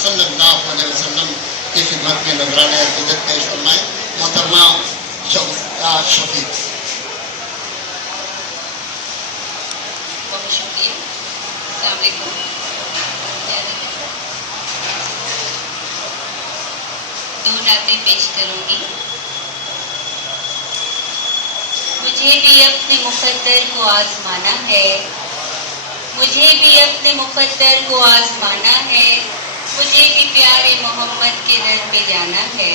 صلی اللہ علیہ وسلم کی خدمت میں نذرانہ عقیدت پیش فرمائیں محترمہ شفیق. بہت شکریہ. السلام علیکم. دو نعتیں پیش کروں گی. مجھے بھی اپنے مقدر کو آزمانا ہے، مجھے بھی اپنے مقدر کو آزمانا ہے، مجھے بھی پیارے محمد کے در پہ جانا ہے.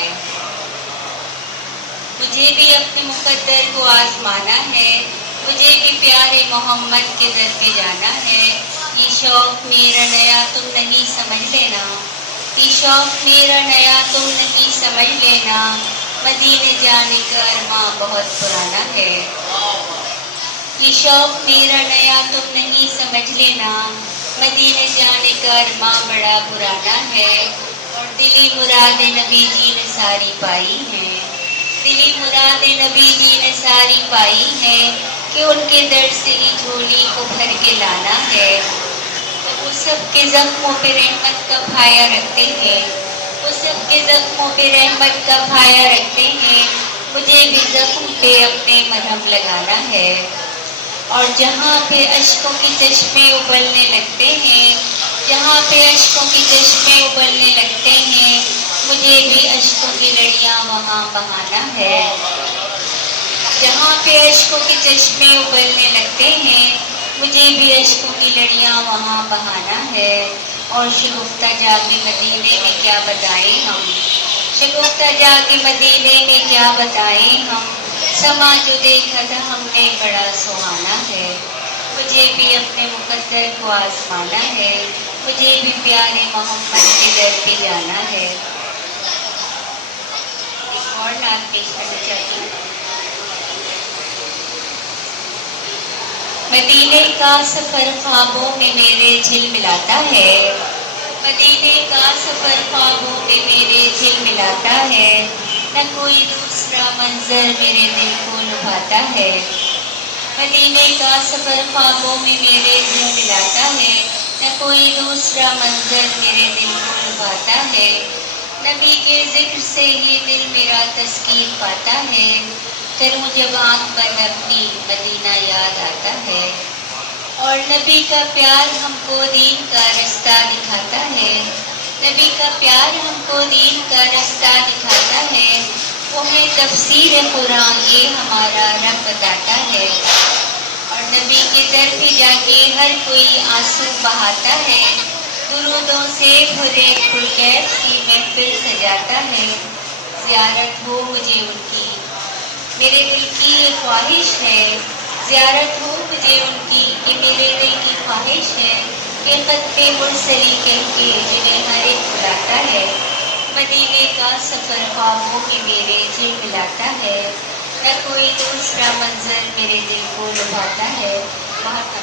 مجھے بھی اپنے مقدر کو آزمانا ہے، مجھے بھی پیارے محمد کے در پہ جانا ہے. یہ شوق میرا نیا تم نہیں سمجھ لینا، یہ شوق میرا نیا تم نہیں سمجھ لینا. مدینے جانے کا ارماں بہت پرانا ہے. یہ شوق میرا نیا تم نہیں سمجھ لینا، مدینے جانے کا ارماں بڑا پرانا ہے. اور دلی مراد نبی جی نے ساری پائی ہے، دلی مراد نبی جی نے ساری پائی ہے کہ ان کے در سے ہی جھولی کو بھر کے لانا ہے. وہ سب کے زخموں پہ رحمت کا پھایا رکھتے ہیں، وہ سب کے زخموں پہ رحمت کا پھایا رکھتے ہیں. مجھے بھی زخم پہ اپنے مرہم لگانا ہے. اور جہاں پہ اشکوں کی چشمے ابلنے لگتے ہیں، جہاں پہ اشکوں کی چشمے ابلنے لگتے ہیں، مجھے بھی اشکوں کی لڑیاں وہاں بہانا ہے. جہاں پہ اشکوں کی چشمے ابلنے لگتے ہیں، مجھے بھی اشکوں کی لڑیاں وہاں بہانا ہے. اور شگفتہ جا کے مدینے میں کیا بتائیں ہم، شگفتہ جا کے مدینے میں کیا بتائیں ہم. سما جو دیکھا تھا ہم نے بڑا سہانا ہے. مجھے بھی اپنے مقدر کو آزمانا ہے، مجھے بھی پیارے محمد کے در پہ جانا ہے. ایک اور نعت پیش کرنا چاہتی ہوں. مدینے کا سفر خوابوں میں میرے جھل ملاتا ہے، مدینے کا سفر خوابوں میں میرے جھل ملاتا ہے. نہ کوئی دوسرا منظر میرے دل کو لبھاتا ہے. مدینے کا سفر خوابوں میں میرے جھل ملاتا ہے، نہ کوئی دوسرا منظر میرے دل کو لبھاتا ہے. نبی کے ذکر سے ہی دل میرا تسکین پاتا ہے. کروں جب آنکھ بند اپنی مدینہ یاد آتا ہے. اور نبی کا پیار ہم کو دین کا رستہ دکھاتا ہے، نبی کا پیار ہم کو دین کا رستہ دکھاتا ہے. وہ ہے تفسیر قرآن، یہ ہمارا رب بتاتا ہے. اور نبی کے در پہ جا کے ہر کوئی آنسو بہاتا ہے. درودوں سے بھرے پرکیف سی محفل سجاتا ہے. زیارت ہو مجھے ان کی، میرے دل کی یہ خواہش ہے. زیارت ہو مجھے ان کی، یہ میرے دل کی خواہش ہے. کہ خط مرسلی کہہ کے جنہیں ہر ایک بلاتا ہے. مدینے کا سفر خوابوں میں میرے جھل ملاتا ہے. نہ کوئی دوسرا منظر میرے دل کو لبھاتا ہے. بہت